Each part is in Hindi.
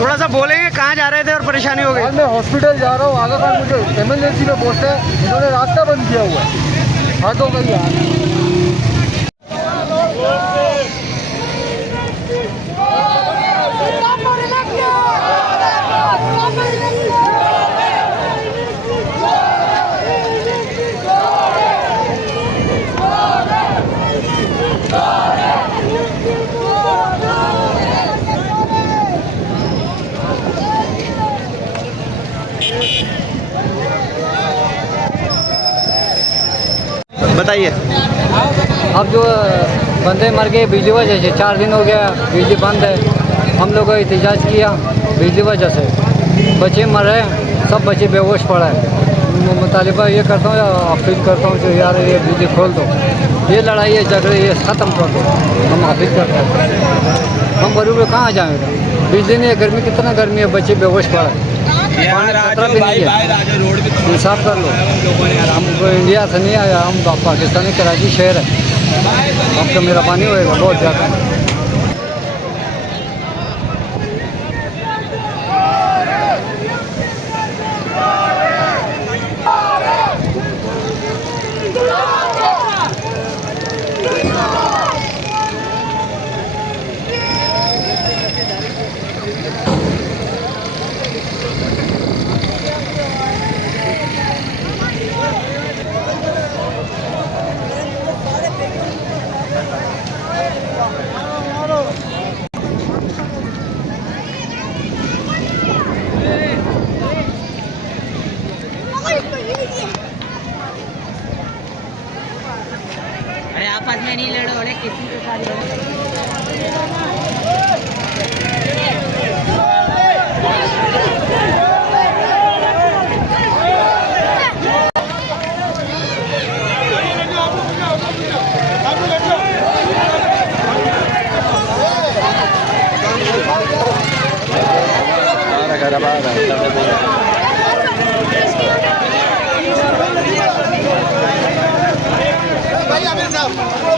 थोड़ा सा बोलेंगे कहाँ जा रहे थे और परेशानी हो गई? मैं हॉस्पिटल जा रहा हूँ, आगे का मुझे इमरजेंसी में पोस्ट है, इन्होंने रास्ता बंद किया हुआ है। हाँ तो गई यार। बताइए। अब जो बंदे मर गए बिजली वजह से, 4 दिन हो गया बिजली बंद है। हम लोगों ने एहतजाज किया बिजली वजह से, बच्चे मर रहे हैं, सब बच्चे बेहोश पड़ा है। मुतालिबा ये करता हूँ, अपील करता हूँ कि यार ये बिजली खोल दो, ये लड़ाई ये झगड़े ये ख़त्म कर दो। हम अपील करते हैं, हम गरीब लोग कहाँ जाएंगे? बिजली नहीं है, गर्मी कितना गर्मी है, बच्चे बेहोश पड़ा है, पानी खतरा भी नहीं है। इंसाफ कर लो, हमको इंडिया से नहीं आया, हम पाकिस्तानी कराची शहर है, आपका मेरा पानी होएगा बहुत ज़्यादा। अरे आपस में नहीं लड़ो, अरे किसी के साथ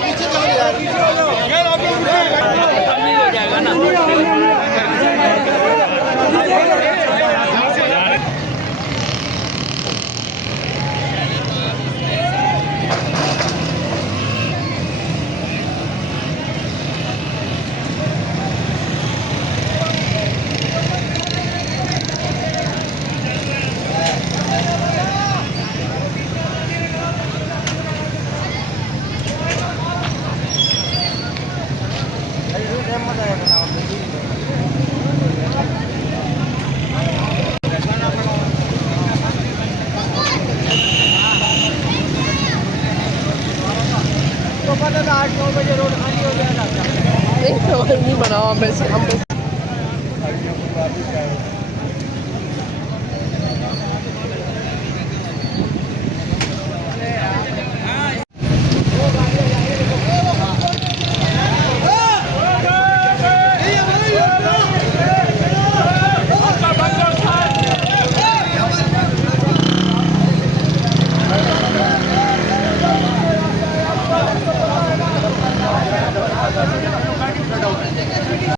पीछे चले हो जाएगा ना। तो पता था 8-9 बजे रोड खाली हो जाएगा। नहीं बनाओ, हम